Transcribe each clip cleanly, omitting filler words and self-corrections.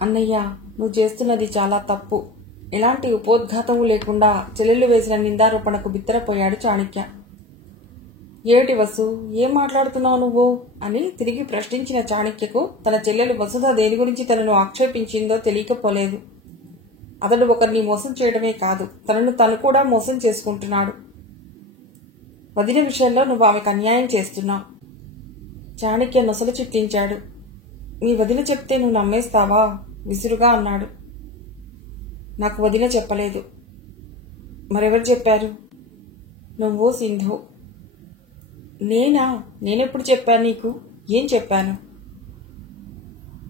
అన్నయ్య, నువ్వు చేస్తున్నది చాలా తప్పు. ఎలాంటి ఉపోద్ఘాతము లేకుండా చెల్లెలు వేసిన నిందారోపణకు బిత్తరపోయాడు చాణక్య. ఏమిటి వసు, ఏం మాట్లాడుతున్నావు నువ్వు అని తిరిగి ప్రశ్నించిన చాణక్యకు తన చెల్లెలు వసుధ దేని గురించి తనను ఆక్షేపించిందో తెలియకపోలేదు. అతడు ఒకరిని మోసం చేయడమే కాదు, తనను తను కూడా మోసం చేసుకుంటున్నాడు. వదిన విషయంలో నువ్వు ఆమెకు అన్యాయం చేస్తున్నావు. చాణక్య నొసలు చిట్టించాడు. మీ వదిన చెప్తే నువ్వు నమ్మేస్తావా విసురుగా అన్నాడు. నాకు వదిన చెప్పలేదు. మరెవరు చెప్పారు? నువ్వు, సింధు. నేనా? నేనెప్పుడు చెప్పాను నీకు? ఏం చెప్పాను?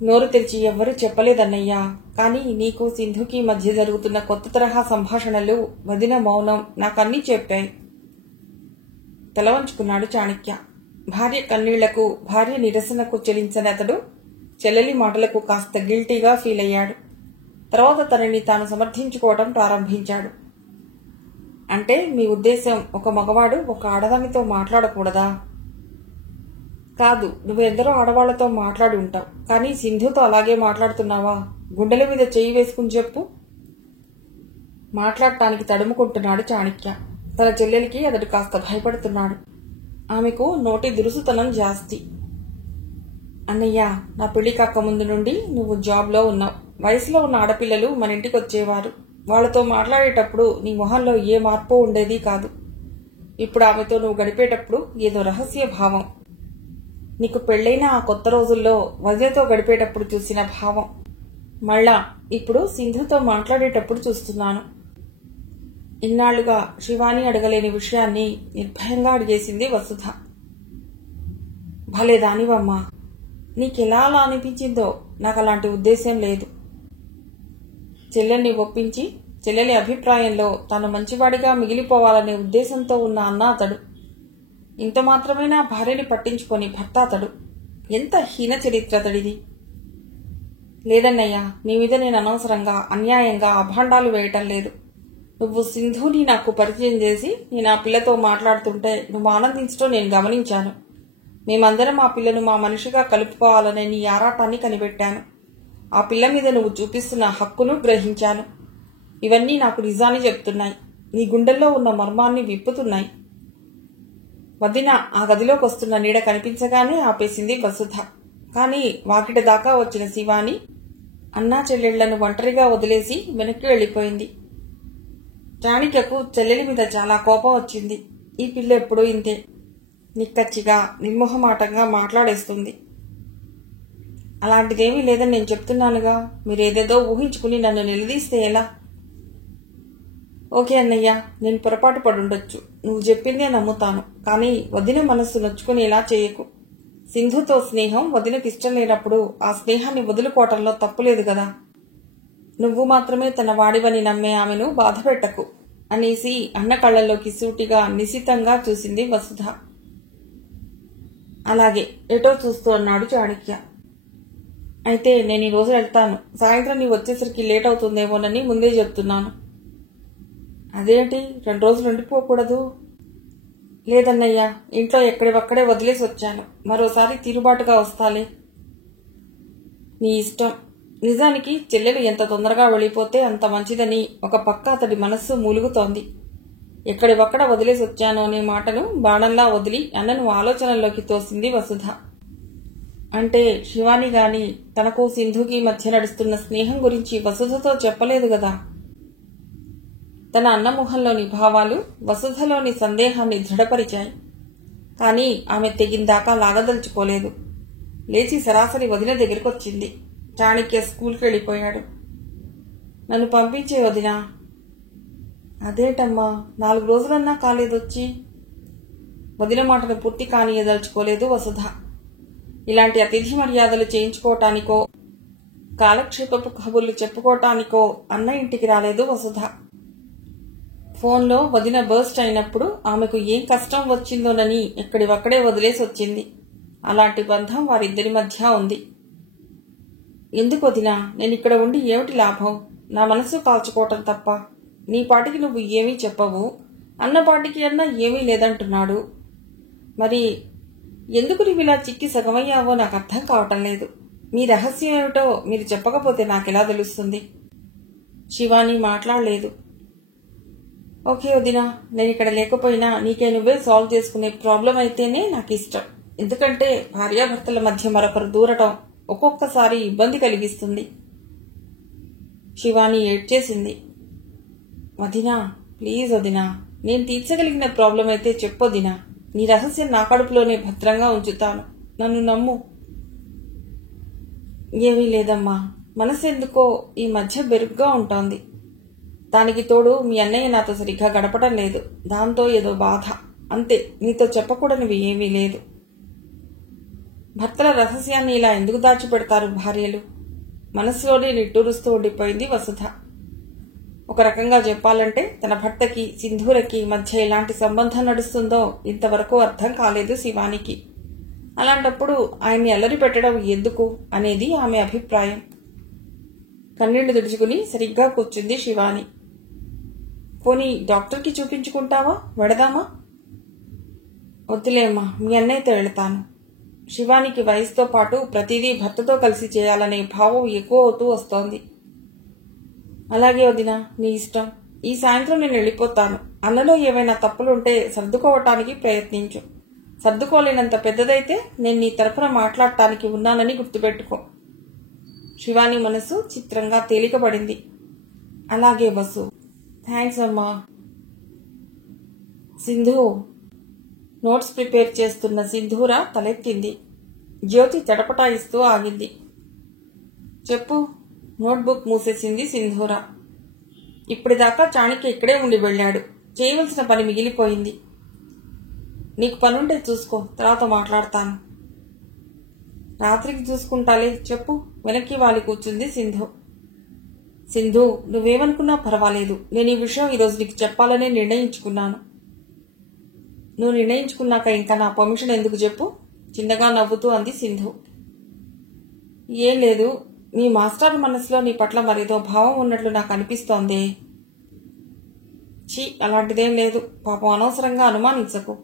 నోరు తెరిచి ఎవ్వరూ చెప్పలేదన్నయ్యా. కానీ నీకు సింధుకి మధ్య జరుగుతున్న కొత్త తరహా సంభాషణలు, వదిన మౌనం నాకన్నీ చెప్పాయి. తలవంచుకున్నాడు చాణక్య. భార్య కన్నీళ్లకు, భార్య నిరసనకు చెలించని అతడు చెల్లెలి మాటలకు కాస్త గిల్టీగా ఫీల్ అయ్యాడు. తర్వాత తనని తాను సమర్థించుకోవడం ప్రారంభించాడు. అంటే మీ ఉద్దేశం ఒక మగవాడు ఒక ఆడదానితో మాట్లాడకూడదా? కాదు, నువ్వెందరో ఆడవాళ్లతో మాట్లాడి ఉంటావు. కానీ సింధుతో అలాగే మాట్లాడుతున్నావా? గుండెల మీద చెయ్యి వేసుకుని చెప్పు. మాట్లాడటానికి తడుముకుంటున్నాడు చాణక్య. తన చెల్లెలికి అతడు కాస్త భయపడుతున్నాడు. ఆమెకు నోటి దురుసుతనం జాస్తి. అన్నయ్య, నా పెళ్లి కాక ముందు నుండి నువ్వు జాబ్లో ఉన్నావు. వయసులో ఉన్న ఆడపిల్లలు మన ఇంటికి వచ్చేవారు. వాళ్లతో మాట్లాడేటప్పుడు నీ మొహంలో ఏ మార్పు ఉండేది కాదు. ఇప్పుడు ఆమెతో నువ్వు గడిపేటప్పుడు ఏదో రహస్య భావం. నీకు పెళ్లైన ఆ కొత్త రోజుల్లో వదినతో గడిపేటప్పుడు చూసిన భావం మళ్ళా ఇప్పుడు సింధుతో మాట్లాడేటప్పుడు చూస్తున్నాను. ఇన్నాళ్లుగా శివాని అడగలేని విషయాన్ని నిర్భయంగా అడిగేసింది వసుధ. భలే దానివమ్మా, నీకెలా అలా అనిపించిందో నాకు అలాంటి ఉద్దేశం లేదు. చెల్లెల్ని ఒప్పించి చెల్లెలి అభిప్రాయంలో తాను మంచివాడిగా మిగిలిపోవాలనే ఉద్దేశంతో ఉన్న అన్న అతడు. ఇంత మాత్రమైనా భార్యని పట్టించుకొని భర్త అతడు. ఎంత హీన చరిత్ర అతడిది. లేదన్నయ్యా, నీ మీద నేను అనవసరంగా అన్యాయంగా అభాండాలు వేయటం లేదు. నువ్వు సింధుని నాకు పరిచయం చేసి నేను ఆ పిల్లతో మాట్లాడుతుంటే నువ్వు ఆనందించడం నేను గమనించాను. మేమందరం ఆ పిల్లను మా మనిషిగా కలుపుకోవాలనే నీ ఆరాటాన్ని కనిపెట్టాను. ఆ పిల్ల మీద నువ్వు చూపిస్తున్న హక్కును గ్రహించాను. ఇవన్నీ నాకు నిజాన్ని చెప్తున్నాయి. నీ గుండెల్లో ఉన్న మర్మాన్ని విప్పుతున్నాయి. వదిన ఆ గదిలోకి వస్తున్న నీడ కనిపించగానే ఆపేసింది వసుధ. కానీ వాకిట దాకా వచ్చిన శివాని అన్నా చెల్లెళ్లను ఒంటరిగా వదిలేసి వెనక్కి వెళ్లిపోయింది. చాణక్యకు చెల్లెలి మీద చాలా కోపం వచ్చింది. ఈ పిల్ల ఎప్పుడూ ఇంతే, నిక్కచ్చిగా నిర్మోహమాటంగా మాట్లాడేస్తుంది. అలాంటిదేమీ లేదని నేను చెప్తున్నానుగా. మీరేదేదో ఊహించుకుని నన్ను నిలదీస్తే ఎలా? ఓకే అన్నయ్య, నేను పొరపాటు పడుండొచ్చు. నువ్వు చెప్పిందే నమ్ముతాను. కానీ వదిన మనస్సు నొచ్చుకునేలా చేయకు. సింధుతో స్నేహం వదినకి ఇష్టం లేనప్పుడు ఆ స్నేహాన్ని వదులుకోవటంలో తప్పులేదు కదా. నువ్వు మాత్రమే తన వాడివని నమ్మే ఆమెను బాధపెట్టకు అనేసి అన్న కళ్లల్లోకి సూటిగా నిశితంగా చూసింది వసుధ. అలాగే, ఎటో చూస్తూ అన్నాడు చాణక్య. అయితే నేను ఈ రోజు వెళ్తాను. సాయంత్రం నీ వచ్చేసరికి లేట్ అవుతుందేమోనని ముందే చెప్తున్నాను. అదేంటి, 2 రోజులు ఉండిపోకూడదు? లేదన్నయ్యా, ఇంట్లో ఎక్కడివక్కడే వదిలేసి వచ్చాను. మరోసారి తీరుబాటుగా వస్తాలే. నీ ఇష్టం. నిజానికి చెల్లెలు ఎంత తొందరగా వెళ్ళిపోతే అంత మంచిదని ఒక పక్క అతడి మనస్సు మూలుగుతోంది. ఎక్కడివక్కడ వదిలేసి వచ్చాను అనే మాటను బాణంలా వదిలి అన్నను ఆలోచనల్లోకి తోసింది వసుధ. అంటే శివాని గాని తనకు సింధుకి మధ్య నడుస్తున్న స్నేహం గురించి వసుధతో చెప్పలేదు గదా. తన అన్నముఖంలోని భావాలు వసుధలోని సందేహాన్ని దృఢపరిచాయి. కానీ ఆమె తెగిందాకా లాగదలుచుకోలేదు. లేచి సరాసరి వదిన దగ్గరికొచ్చింది. చాణక్య స్కూల్కి వెళ్ళిపోయాడు. నన్ను పంపించే వదినా. అదేంటమ్మా, 4 రోజులన్నా కాలేదొచ్చి? వదిన మాటను పూర్తి కానీయదలుచుకోలేదు వసుధ. ఇలాంటి అతిథి మర్యాదలు చేయించుకోవటానికో కాలక్షేపపు కబుర్లు చెప్పుకోవటానికో అన్న ఇంటికి రాలేదు వసుధ. ఫోన్లో వదిన బర్స్ట్ అయినప్పుడు ఆమెకు ఏం కష్టం వచ్చిందోనని ఎక్కడివక్కడే వదిలేసి వచ్చింది. అలాంటి బంధం వారిద్దరి మధ్య ఉంది. ఎందుకు వదినా, నేనిక్కడ ఉండి ఏమిటి లాభం? నా మనసు కాల్చుకోవటం తప్ప. నీ పాటికి నువ్వు ఏమీ చెప్పవు, అన్నపాటికి అన్నా ఏమీ లేదంటున్నాడు. మరి ఎందుకు నువ్వు ఇలా చిక్కి సగమయ్యావో నాకు అర్థం కావటం లేదు. మీ రహస్యం ఏమిటో మీరు చెప్పకపోతే నాకెలా తెలుస్తుంది? శివాని మాట్లాడలేదు. ఓకే వదినా, నేను ఇక్కడ లేకపోయినా నీకే నువ్వే సాల్వ్ చేసుకునే ప్రాబ్లం అయితేనే నాకు ఇష్టం. ఎందుకంటే భార్యాభర్తల మధ్య మరొకరు దూరటం ఒక్కొక్కసారి ఇబ్బంది కలిగిస్తుంది. శివాని ఏడ్చేసింది. వదినా, ప్లీజ్ వదినా, నేను తీర్చగలిగిన ప్రాబ్లం అయితే చెప్పొదినా. నీ రహస్యం నా కడుపులోనే భద్రంగా ఉంచుతాను. నన్ను నమ్ము. ఏమీ లేదమ్మా, మనసెందుకో ఈ మధ్య బెరుగ్గా ఉంటోంది. దానికి తోడు మీ అన్నయ్య నాతో సరిగ్గా గడపడం లేదు. దాంతో ఏదో బాధ, అంతే. నీతో చెప్పకూడనివి ఏమీ లేదు. భర్తల రహస్యాన్ని ఇలా ఎందుకు దాచిపెడతారు భార్యలు? మనసులోనే నిట్టూరుస్తూ ఉండిపోయింది వసుధ. ఒక రకంగా చెప్పాలంటే తన భర్తకి సింధూరకి మధ్య ఎలాంటి సంబంధం నడుస్తుందో ఇంతవరకు అర్థం కాలేదు శివానికి. అలాంటప్పుడు ఆయన్ని అల్లరి పెట్టడం ఎందుకు అనేది ఆమె అభిప్రాయం. కన్నీళ్లు తుడుచుకుని సరిగ్గా కూర్చుంది శివాని. పోనీ డాక్టర్కి చూపించుకుంటావా? వెడదామా? వద్దులేమ్మా, మీ అన్నయ్యతో వెళతాను. శివానికి వయసుతో పాటు ప్రతిదీ భర్తతో కలిసి చేయాలనే భావం ఎక్కువ అవుతూ వస్తోంది. అలాగే వదినా, నీ ఇష్టం. ఈ సాయంత్రం నేను వెళ్ళిపోతాను. అన్నలో ఏవైనా తప్పులుంటే సర్దుకోవటానికి ప్రయత్నించు. సర్దుకోలేనంత పెద్దదైతే నేను నీ తరఫున మాట్లాడటానికి ఉన్నానని గుర్తుపెట్టుకో. శివాని మనసు చిత్రంగా తేలికపడింది. అలాగే బస్సు. థ్యాంక్స్ అమ్మా. సింధు. నోట్స్ ప్రిపేర్ చేస్తున్న సింధూర తలెత్తింది. జ్యోతి తడపటాయిస్తూ ఆగింది. చెప్పు. నోట్బుక్ మూసేసింది సింధూర. ఇప్పటిదాకా చాణక్య ఇక్కడే ఉండి వెళ్ళాడు. చేయవలసిన పని మిగిలిపోయింది. నీకు పనుంటే చూసుకో, తర్వాత మాట్లాడతాను. రాత్రికి చూసుకుంటాలే. చెప్పు. వెనక్కి వాలి కూర్చుంది సింధు. సింధు, నువ్వేమనుకున్నా పర్వాలేదు. నేను ఈ విషయం ఈరోజు నీకు చెప్పాలనే నిర్ణయించుకున్నాను. నువ్వు నిర్ణయించుకున్నాక ఇంకా నా పర్మిషన్ ఎందుకు చెప్పు? చిన్నగా నవ్వుతూ అంది సింధు. ఏం లేదు, మీ మాస్టర్ మనసులో నీ పట్ల మరేదో భావం ఉన్నట్లు నాకు అనిపిస్తోంది. ఛీ, అలాంటిదేం లేదు. పాపం అనవసరంగా అనుమానించకు.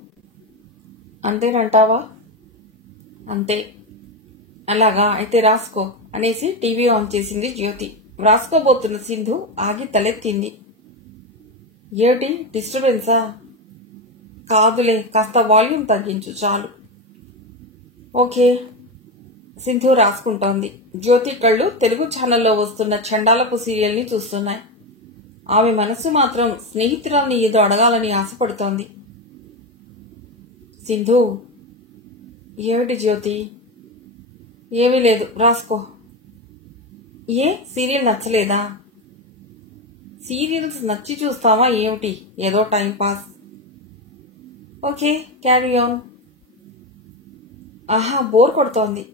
అంతేనంటావా? అంతే. అలాగా, అయితే రాసుకో అనేసి టీవీ ఆన్ చేసింది జ్యోతి. రాసుకోబోతున్న సింధు ఆగి తలెత్తింది. ఏమిటి డిస్టర్బెన్సా? కాదులే, కాస్త వాల్యూమ్ తగ్గించు చాలు. ఓకే. సింధు రాసుకుంటోంది. జ్యోతి కళ్ళు తెలుగు ఛానల్లో వస్తున్న చండాలపు సీరియల్ని చూస్తున్నాయి. ఆమె మనసు మాత్రం స్నేహితురాల్ని ఏదో అడగాలని ఆశపడుతోంది. సింధు. ఏమిటి జ్యోతి? ఏమీ లేదు, రాసుకో. ఏ సీరియల్ నచ్చలేదా? సీరియల్స్ నచ్చి చూస్తావా ఏమిటి? ఏదో time pass. Okay, carry on. ఆహా, బోర్ కొడుతోంది.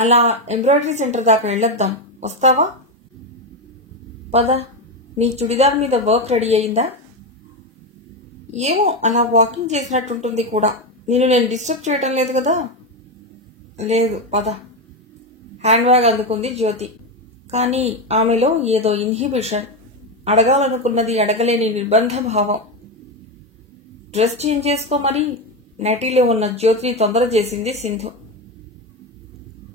అలా ఎంబ్రాయిడరీ సెంటర్ దాకా వెళ్ళొద్దాం. వస్తావా? పద. నీ చుడిదార్ మీద వర్క్ రెడీ అయిందా? ఏమో, అలా వాకింగ్ చేసినట్టుంటుంది కూడా. నేను డిస్టర్బ్ చేయటం లేదు కదా? లేదు, పద. హ్యాండ్ బ్యాగ్ అందుకుంది జ్యోతి. కానీ ఆమెలో ఏదో ఇన్హిబిషన్. అడగాలనుకున్నది అడగలేని నిర్బంధ భావం. డ్రెస్ చేంజ్ చేసుకో మరి. నైటీలో ఉన్న జ్యోతిని తొందర చేసింది సింధు.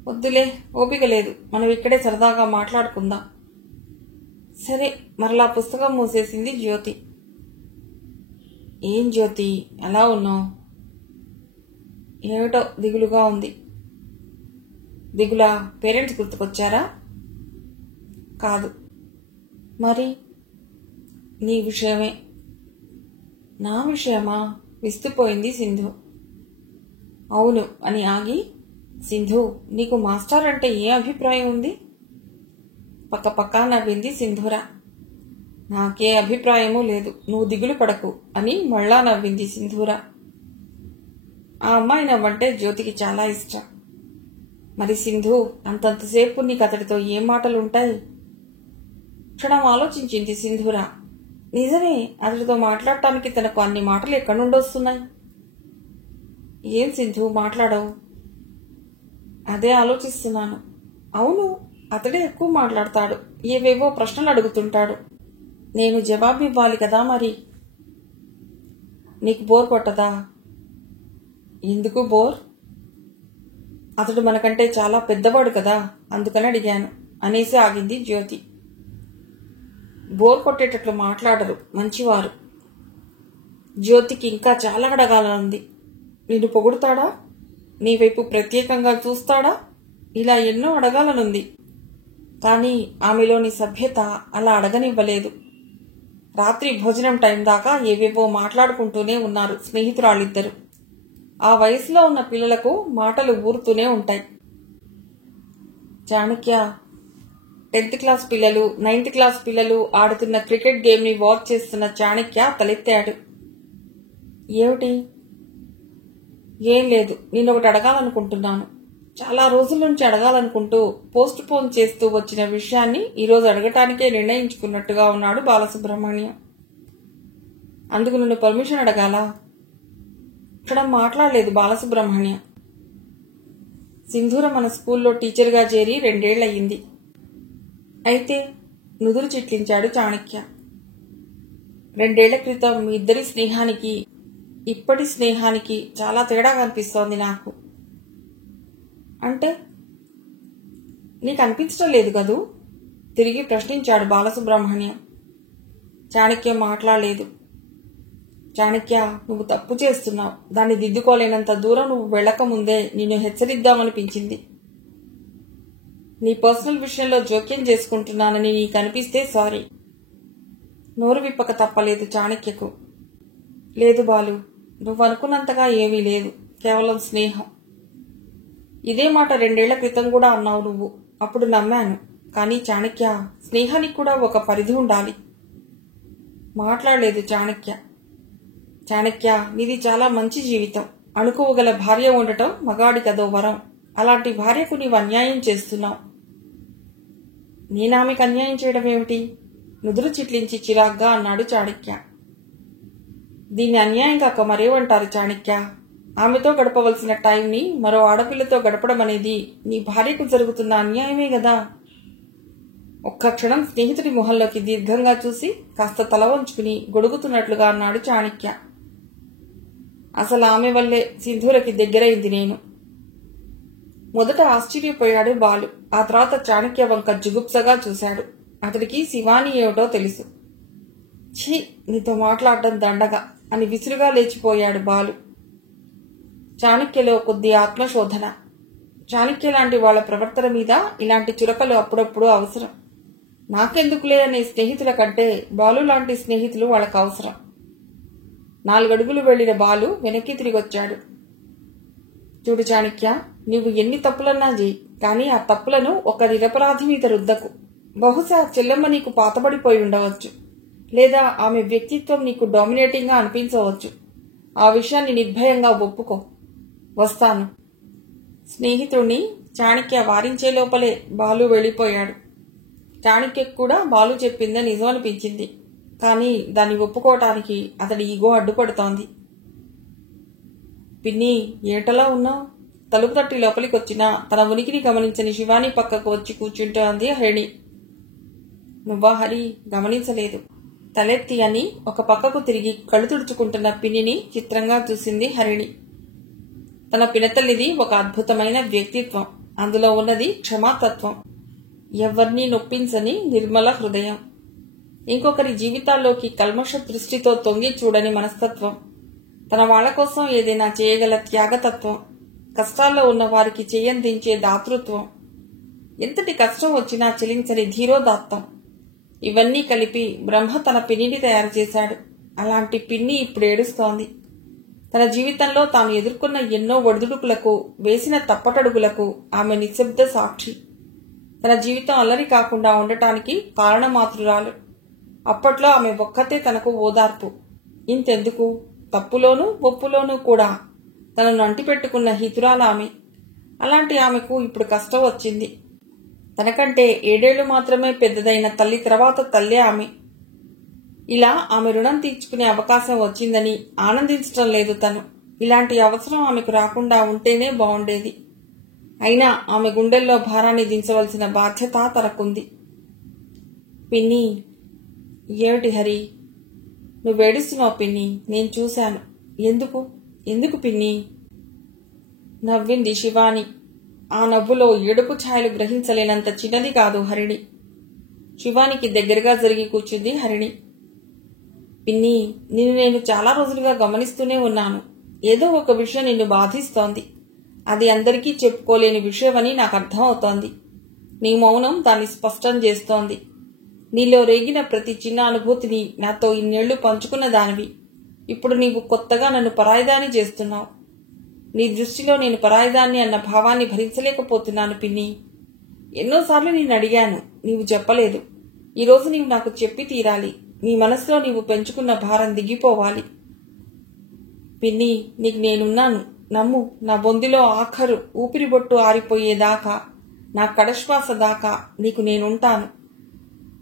వద్దులే, ఓపిక లేదు. మనం ఇక్కడే సరదాగా మాట్లాడుకుందాం. సరే. మరలా పుస్తకం మూసేసింది జ్యోతి. ఏం జ్యోతి, ఎలా ఉన్నావు? ఏమిటో దిగులుగా ఉంది. దిగులా? పేరెంట్స్ గుర్తుకొచ్చారా? కాదు. మరి? నీ విషయమే. నా విషయమా? విస్తుపోయింది సింధు. అవును అని ఆగి, సింధు, నీకు మాస్టర్ అంటే ఏ అభిప్రాయం ఉంది? పక్క నవ్వింది సింధూర. నాకే అభిప్రాయమూ లేదు, నువ్వు దిగులు పడకు అని మళ్ళా నవ్వింది సింధూర. ఆ అమ్మాయి నవ్వంటే జ్యోతికి చాలా ఇష్టం. మరి సింధు, అంతంతసేపు నీకు అతడితో ఏం మాటలుంటాయి? క్షణం ఆలోచించింది సింధూర. నిజమే, అతడితో మాట్లాడటానికి తనకు అన్ని మాటలు ఎక్కడి నుండి వస్తున్నాయి? ఏం సింధు మాట్లాడవు? అదే ఆలోచిస్తున్నాను. అవును, అతడే ఎక్కువ మాట్లాడతాడు. ఏవేవో ప్రశ్నలు అడుగుతుంటాడు. నేను జవాబు ఇవ్వాలి కదా మరి. నీకు బోర్ కొట్టదా? ఎందుకు బోర్? అతడు మనకంటే చాలా పెద్దవాడు కదా, అందుకని అడిగాను అనేసి ఆగింది జ్యోతి. బోర్ కొట్టేటట్లు మాట్లాడరు, మంచివారు. జ్యోతికి ఇంకా చాలా అడగాలనుంది. నిన్ను పొగుడుతాడా? నీ వైపు ప్రత్యేకంగా చూస్తాడా? ఇలా ఎన్నో అడగాలనుంది. కానీ ఆమెలోని సభ్యత అలా అడగనివ్వలేదు. రాత్రి భోజనం టైం దాకా ఏవేవో మాట్లాడుకుంటూనే ఉన్నారు స్నేహితురాళ్ళిద్దరు. ఆ వయసులో ఉన్న పిల్లలకు మాటలు ఊరుతూనే ఉంటాయి. చాణక్య, 10th క్లాస్ పిల్లలు, 9th క్లాస్ పిల్లలు ఆడుతున్న క్రికెట్ గేమ్ని వాచ్ చేస్తున్న చాణక్య తలెత్తాడు. ఏమిటి? ఏం లేదు, నేను ఒకటి అడగాలనుకుంటున్నాను. చాలా రోజుల నుంచి అడగాలనుకుంటూ పోస్ట్ పోన్ చేస్తూ వచ్చిన విషయాన్ని ఈరోజు అడగటానికే నిర్ణయించుకున్నట్టుగా ఉన్నాడు బాలసుబ్రహ్మణ్యం. అందుకు నన్ను పర్మిషన్ అడగాలా? ఇక్కడ మాట్లాడలేదు బాలసుబ్రహ్మణ్యం. సింధూర మన స్కూల్లో టీచర్గా చేరి 2 ఏళ్లయ్యింది. అయితే నుదురు చిట్లించాడు చాణక్య. 2 ఏళ్ల క్రితం మీ ఇద్దరి స్నేహానికి ఇప్పటి స్నేహానికి చాలా తేడా కనిపిస్తోంది నాకు. అంటే నీకు అనిపించడం లేదు కదూ? తిరిగి ప్రశ్నించాడు బాలసుబ్రహ్మణ్యం. చాణక్య మాట్లాడలేదు. చాణక్య, నువ్వు తప్పు చేస్తున్నావు. దాన్ని దిద్దుకోలేనంత దూరం నువ్వు వెళ్లకముందే నిన్ను హెచ్చరిద్దామనిపించింది. నీ పర్సనల్ విషయంలో జోక్యం చేసుకుంటున్నానని నీకు అనిపిస్తే సారీ. నోరు విప్పక తప్పలేదు చాణక్యకు. లేదు బాలు, నువ్వు అనుకున్నంతగా ఏమీ లేదు, కేవలం స్నేహం. ఇదే మాట 2 ఏళ్ల క్రితం కూడా అన్నావు నువ్వు. అప్పుడు నమ్మాను. కానీ చాణక్య, స్నేహానికి కూడా ఒక పరిధి ఉండాలి. మాట్లాడలేదు చాణక్య. చాణక్య, నీది చాలా మంచి జీవితం. అణుకువగల భార్య ఉండటం మగాడికదో వరం. అలాంటి భార్యకు నీవు అన్యాయం చేస్తున్నావు. నేనామెకు అన్యాయం చేయడం ఏమిటి? నుదురు చిట్లించి చిరాగ్గా అన్నాడు చాణక్య. దీన్ని అన్యాయం కాక మరేమంటారు చాణక్య? ఆమెతో గడపవలసిన టైంని మరో ఆడపిల్లతో గడపడం అనేది నీ భార్యకు జరుగుతున్న అన్యాయమే కదా. ఒక్క క్షణం స్నేహితుడి మొహంలోకి దీర్ఘంగా చూసి కాస్త తల వంచుకుని గొడుగుతున్నట్లుగా అన్నాడు చాణక్య. అసలు ఆమె వల్లే సింధూరకి దగ్గరైంది నేను. మొదట ఆశ్చర్యపోయాడు బాలు. ఆ తర్వాత చాణక్య వంక జుగుప్సగా చూశాడు. అతడికి శివాని ఏమిటో తెలుసు. ఛీ, నీతో మాట్లాడడం దండగా అని విసురుగా లేచిపోయాడు బాలు. చాణక్యలో కొద్ది ఆత్మశోధన. చాణక్య లాంటి వాళ్ల ప్రవర్తన మీద ఇలాంటి చురకలు అప్పుడప్పుడు అవసరం. నాకెందుకులే అనే స్నేహితుల కంటే బాలు లాంటి స్నేహితులు వాళ్ళకు అవసరం. 4 అడుగులు వెళ్లిన బాలు వెనక్కి తిరిగొచ్చాడు. చూడు చాణక్య, నీవు ఎన్ని తప్పులన్నా చేయి, కానీ ఆ తప్పులను ఒక నిరపరాధి మీద రుద్దకు. బహుశా చెల్లెమ్మ నీకు పాతబడిపోయి ఉండవచ్చు, లేదా ఆమె వ్యక్తిత్వం నీకు డామినేటింగ్ గా అనిపించవచ్చు. ఆ విషయాన్ని నిర్భయంగా ఒప్పుకో. వస్తాను. స్నేహితుడిని చాణక్య వారించే లోపలే బాలు వెళ్లిపోయాడు. చాణక్యకు కూడా బాలు చెప్పిందే నిజమనిపించింది. కానీ దాన్ని ఒప్పుకోవటానికి అతడి ఈగో అడ్డుపడుతోంది. పిన్ని, ఏటలా ఉన్నావు? తలుపు తట్టి లోపలికి వచ్చినా తన ఉనికిని గమనించని శివాని పక్కకు వచ్చి కూర్చుంటూ అంది హరిణి. నువ్వా హరి? గమనించలేదు. తలెత్తి అని ఒక పక్కకు తిరిగి కళ్ళు తుడుచుకుంటున్న పిన్నిని చిత్రంగా చూసింది హరిణి. తన పినతల్లిది ఒక అద్భుతమైన వ్యక్తిత్వం. అందులో ఉన్నది క్షమాతత్వం. ఎవ్వర్నీ నొప్పించని నిర్మల హృదయం. ఇంకొకరి జీవితాల్లోకి కల్మష దృష్టితో తొంగి చూడని మనస్తత్వం. తన వాళ్ల కోసం ఏదైనా చేయగల త్యాగతత్వం. కష్టాల్లో ఉన్న వారికి చేయందించే దాతృత్వం. ఎంతటి కష్టం వచ్చినా చెలించని ధీరోదాత్తం. ఇవన్నీ కలిపి బ్రహ్మ తన పిన్నిని తయారు చేశాడు. అలాంటి పిన్ని ఇప్పుడు ఏడుస్తోంది. తన జీవితంలో తాను ఎదుర్కొన్న ఎన్నో ఒడిదుడుకులకు, వేసిన తప్పటడుగులకు ఆమె నిశ్శబ్ద సాక్షి. తన జీవితం అల్లరి కాకుండా ఉండటానికి కారణమాతృరాలు. అప్పట్లో ఆమె ఒక్కతే తనకు ఓదార్పు. ఇంతెందుకు, తప్పులోనూ ఒప్పులోనూ కూడా తనను అంటిపెట్టుకున్న హితురాల ఆమె. అలాంటి ఆమెకు ఇప్పుడు కష్టం వచ్చింది. తనకంటే 7 ఏళ్లు మాత్రమే పెద్దదైన తల్లి తర్వాత తల్లే ఆమె. ఇలా ఆమె రుణం తీర్చుకునే అవకాశం వచ్చిందని ఆనందించటం లేదు తను. ఇలాంటి అవసరం ఆమెకు రాకుండా ఉంటేనే బాగుండేది. అయినా ఆమె గుండెల్లో భారాన్ని దించవలసిన బాధ్యత తనకుంది. పిన్ని. ఏమిటి హరి? నువ్వేడుస్తున్నావు పిన్ని, నేను చూశాను. ఎందుకు ఎందుకు పిన్ని? నవ్వింది శివాని. ఆ నవ్వులో ఏడుపు ఛాయలు గ్రహించలేనంత చిన్నది కాదు హరిణి. శివానికి దగ్గరగా జరిగి కూర్చుంది హరిణి. పిన్ని, నిన్ను నేను చాలా రోజులుగా గమనిస్తూనే ఉన్నాను. ఏదో ఒక విషయం నిన్ను బాధిస్తోంది. అది అందరికీ చెప్పుకోలేని విషయమని నాకు అర్థమవుతోంది. నీ మౌనం దాన్ని స్పష్టం చేస్తోంది. నీలో రేగిన ప్రతి చిన్న అనుభూతిని నాతో ఇన్నేళ్లు పంచుకున్న దానివి. ఇప్పుడు నీవు కొత్తగా నన్ను పరాయిదాన్ని చేస్తున్నావు. నీ దృష్టిలో నేను పరాయిదాన్ని అన్న భావాన్ని భరించలేకపోతున్నాను పిన్ని. ఎన్నోసార్లు నేను అడిగాను, నీవు చెప్పలేదు. ఈరోజు నీవు నాకు చెప్పి తీరాలి. నీ మనసులో నీవు పెంచుకున్న భారం దిగిపోవాలి. పిన్ని, నీకు నేనున్నాను. నమ్ము. నా బొందిలో ఆఖరు ఊపిరిబొట్టు ఆరిపోయేదాకా, నా కడశ్వాస దాకా నీకు నేనుంటాను.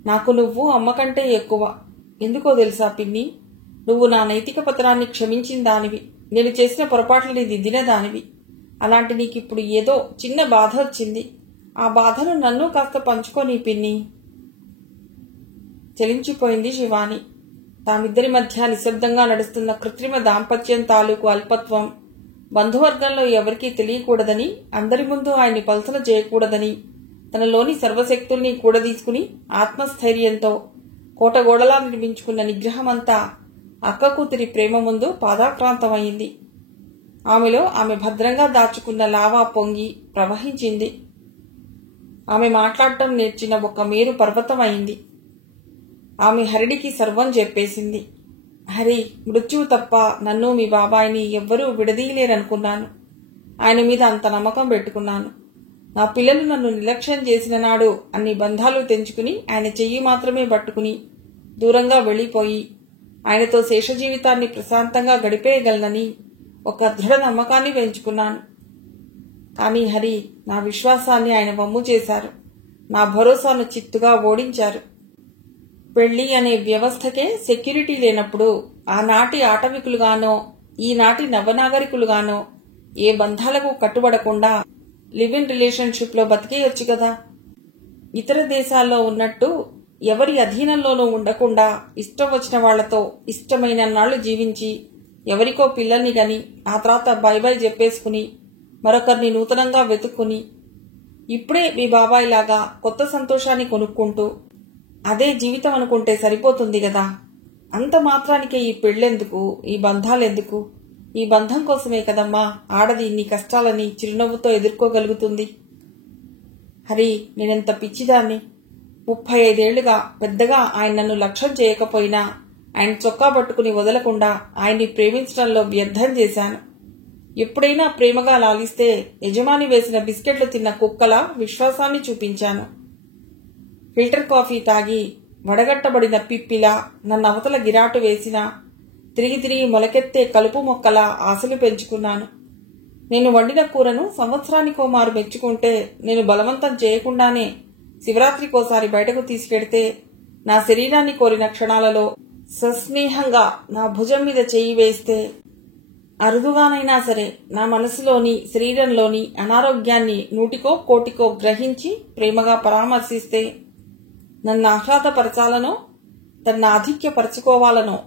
నాకు నువ్వు అమ్మ కంటే ఎక్కువ. ఎందుకో తెలుసా పిన్ని, నువ్వు నా నైతిక పతనాన్ని క్షమించిన దానివి. నేను చేసిన పొరపాట్లని దిద్దిన దానివి. అలాంటి నీకిప్పుడు ఏదో చిన్న బాధ వచ్చింది. ఆ బాధను నన్ను కాస్త పంచుకోని పిన్ని. చలించిపోయింది శివాని. తామిద్దరి మధ్య నిశ్శబ్దంగా నడుస్తున్న కృత్రిమ దాంపత్యం తాలూకు అల్పత్వం బంధువర్గంలో ఎవరికీ తెలియకూడదని, అందరి ముందు ఆయన్ని పల్సన చేయకూడదని, తనలోని సర్వశక్తుల్ని కూడదీసుకుని ఆత్మస్థైర్యంతో కోటగోడలా నిర్మించుకున్న నిగ్రహమంతా అక్క కూతురి ప్రేమ ముందు పాదాక్రాంతమైంది. ఆమెలో ఆమె భద్రంగా దాచుకున్న లావా పొంగి ప్రవహించింది. ఆమె మాట్లాడటం నేర్చిన ఒక మేరు పర్వతం అయింది. ఆమె హరిడికి సర్వం చెప్పేసింది. హరి, మృత్యువు తప్ప నన్ను మీ బాబాయిని ఎవ్వరూ విడదీయలేరనుకున్నాను. ఆయన మీద అంత నమ్మకం పెట్టుకున్నాను. నా పిల్లలు నన్ను నిర్లక్ష్యం చేసిన నాడు అన్ని బంధాలు తెంచుకుని ఆయన చెయ్యి మాత్రమే పట్టుకుని దూరంగా వెళ్లిపోయి ఆయనతో శేష జీవితాన్ని ప్రశాంతంగా గడిపేయగలనని ఒక దృఢ నమ్మకాన్ని పెంచుకున్నాను. కానీ హరి, నా విశ్వాసాన్ని ఆయన వమ్ము చేశారు. నా భరోసాను చిత్తుగా ఓడించారు. పెళ్లి అనే వ్యవస్థకే సెక్యూరిటీ లేనప్పుడు ఆనాటి ఆటవికులుగానో ఈనాటి నవనాగరికులుగానో ఏ బంధాలకు కట్టుబడకుండా లివ్ ఇన్ రిలేషన్షిప్ లో బతికేయొచ్చు కదా. ఇతర దేశాల్లో ఉన్నట్టు ఎవరి అధీనంలోనూ ఉండకుండా ఇష్టం వచ్చిన వాళ్లతో ఇష్టమైన నాళ్లు జీవించి ఎవరికో పిల్లల్ని గని ఆ తర్వాత బై బై చెప్పేసుకుని మరొకరిని నూతనంగా వెతుక్కుని ఇప్పుడే మీ బాబాయ్ లాగా కొత్త సంతోషాన్ని కొనుక్కుంటూ అదే జీవితం అనుకుంటే సరిపోతుంది కదా. అంత మాత్రానికే ఈ పెళ్ళెందుకు, ఈ బంధాలెందుకు? ఈ బంధం కోసమే కదమ్మా ఆడది ఇన్ని కష్టాలని చిరునవ్వుతో ఎదుర్కోగలుగుతుంది. హరి, నేనెంత పిచ్చిదాన్ని. 35 ఏళ్లుగా పెద్దగా ఆయన నన్ను లక్ష్యం చేయకపోయినా ఆయన చొక్కా పట్టుకుని వదలకుండా ఆయన్ని ప్రేమించడంలో వ్యర్థం చేశాను. ఎప్పుడైనా ప్రేమగా లాలిస్తే యజమాని వేసిన బిస్కెట్లు తిన్న కుక్కలా విశ్వాసాన్ని చూపించాను. ఫిల్టర్ కాఫీ తాగి వడగట్టబడిన పిప్పిలా నన్ను అవతల గిరాటు వేసినా తిరిగి తిరిగి మొలకెత్తే కలుపు మొక్కలా ఆశలు పెంచుకున్నాను. నేను వండిన కూరను సంవత్సరానికో మారు మెచ్చుకుంటే నేను బలవంతం చేయకుండానే శివరాత్రికోసారి బయటకు తీసుకెడితే నా శరీరాన్ని కోరిన క్షణాలలో సస్నేహంగా నా భుజం మీద చెయ్యి వేస్తే అరుదుగానైనా సరే నా మనసులోని శరీరంలోని అనారోగ్యాన్ని నూటికో కోటికో గ్రహించి ప్రేమగా పరామర్శిస్తే నన్ను ఆహ్లాదపరచాలనో తన ఆధిక్యపరచుకోవాలనో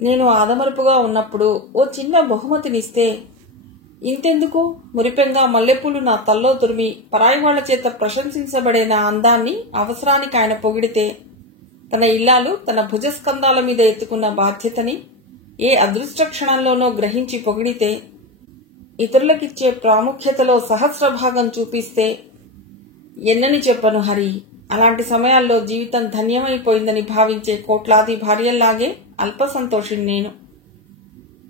నేను ఆదమరుపుగా ఉన్నప్పుడు ఓ చిన్న బహుమతినిస్తే ఇంతెందుకు మురిపెంగా మల్లెపూలు నా తల్లో తురిమి పరాయి వాళ్ల చేత ప్రశంసించబడే నా అందాన్ని అవసరానికి ఆయన పొగిడితే తన ఇల్లాలు తన భుజస్కంధాల మీద ఎత్తుకున్న బాధ్యతని ఏ అదృష్ట క్షణంలోనో గ్రహించి పొగిడితే ఇతరులకిచ్చే ప్రాముఖ్యతలో సహస్రభాగం చూపిస్తే ఎన్నని చెప్పను హరి. అలాంటి సమయాల్లో జీవితం ధన్యమైపోయిందని భావించే కోట్లాది భార్యల్లాగే అల్ప సంతోషిని నేను.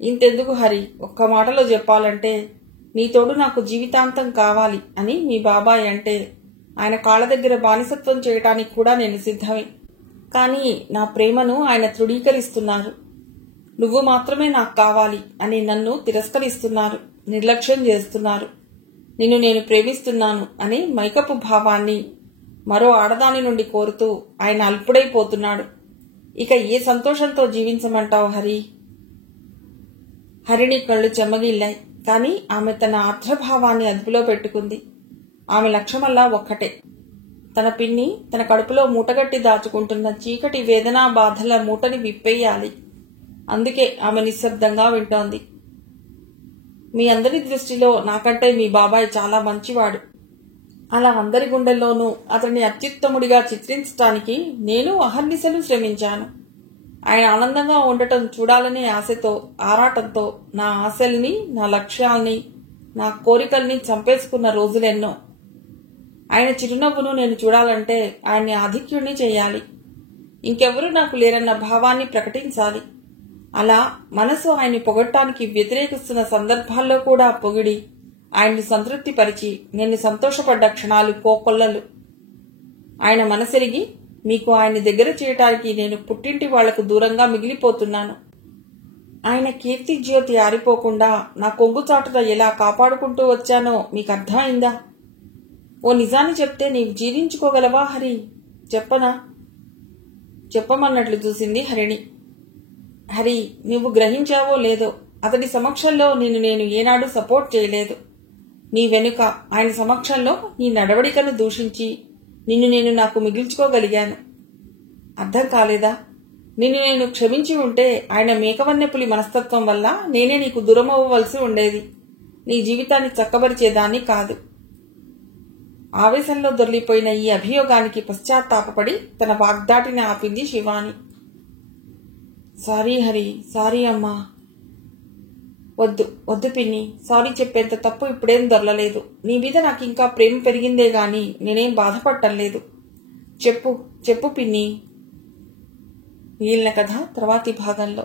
ఇంతెందుకు హరి, ఒక్క మాటలో చెప్పాలంటే నీ తోడు నాకు జీవితాంతం కావాలి అని మీ బాబాయ్ అంటే ఆయన కాళ్ళ దగ్గర బానిసత్వం చేయటానికి కూడా నేను సిద్ధమే. కానీ నా ప్రేమను ఆయన తృణీకరిస్తున్నారు. నువ్వు మాత్రమే నాకు కావాలి అని నన్ను తిరస్కరిస్తున్నారు, నిర్లక్ష్యం చేస్తున్నారు. నిన్ను నేను ప్రేమిస్తున్నాను అని మైకపు భావాన్ని మరో ఆడదాని నుండి కోరుతూ ఆయన అల్పుడైపోతున్నాడు. ఇక ఏ సంతోషంతో జీవించమంటావు హరి? హరిణి కళ్ళు చెమ్మగిల్లాయి. కాని ఆమె తన ఆర్ద్రభావాన్ని అదుపులో పెట్టుకుంది. ఆమె లక్ష్యమల్లా ఒక్కటే, తన పిన్ని తన కడుపులో మూటగట్టి దాచుకుంటున్న చీకటి వేదనా బాధల మూటని విప్పేయాలి. అందుకే ఆమె నిశ్శబ్దంగా వింటోంది. మీ అందరి దృష్టిలో నాకంటే మీ బాబాయ్ చాలా మంచివాడు. అలా అందరి గుండెల్లోనూ అతన్ని అత్యుత్తముడిగా చిత్రించడానికి నేను అహర్నిశలు శ్రమించాను. ఆయన ఆనందంగా ఉండటం చూడాలనే ఆశతో, ఆరాటంతో నా ఆశల్ని, నా లక్ష్యాల్ని, నా కోరికల్ని చంపేసుకున్న రోజులెన్నో. ఆయన చిరునవ్వును నేను చూడాలంటే ఆయన్ని ఆధిక్యుణ్ణి చేయాలి. ఇంకెవరూ నాకు లేరన్న భావాన్ని ప్రకటించాలి. అలా మనసు ఆయన్ని పొగట్టానికి వ్యతిరేకిస్తున్న సందర్భాల్లో కూడా పొగిడి ఆయన్ని సంతృప్తిపరిచి నేను సంతోషపడ్డ క్షణాలు కోకొల్లలు. ఆయన మనసెరిగి మీకు ఆయన్ని దగ్గర చేయటానికి నేను పుట్టింటి వాళ్లకు దూరంగా మిగిలిపోతున్నాను. ఆయన కీర్తి జ్యోతి ఆరిపోకుండా నా కొంగుచాటున ఎలా కాపాడుకుంటూ వచ్చానో మీకు అర్థమైందా? ఓ నిజాన్ని చెప్తే నీవు జీర్ణించుకోగలవా హరి? చెప్పనా? చెప్పమన్నట్లు చూసింది హరిణి. హరి, నువ్వు గ్రహించావో లేదో అతడి సమక్షంలో నిన్ను నేను ఏనాడు సపోర్ట్ చేయలేదు. నీ వెనుక ఆయన సమక్షంలో నీ నడవడికను దూషించి నిన్ను నేను నాకు మిగిల్చుకోగలిగాను. అర్థం కాలేదా? నిన్ను నేను క్షమించి ఉంటే ఆయన మేకవన్నెపులి మనస్తత్వం వల్ల నేనే నీకు దూరమవ్వవలసి ఉండేది. నీ జీవితాన్ని చక్కబరిచేదాన్ని కాదు. ఆవేశంలో దొర్లిపోయిన ఈ అభియోగానికి పశ్చాత్తాపపడి తన వాగ్దాటిని ఆపింది శివాని. సారీ హరి, సారీ అమ్మా. వద్దు వద్దు పిన్ని, సారీ చెప్పేంత తప్పు ఇప్పుడేం దొరలలేదు. నీ మీద నాకు ఇంకా ప్రేమ పెరిగిందే గాని నేనేం బాధపడటం లేదు. చెప్పు చెప్పు పిన్ని. మిగిలిన కథ తర్వాతి భాగంలో.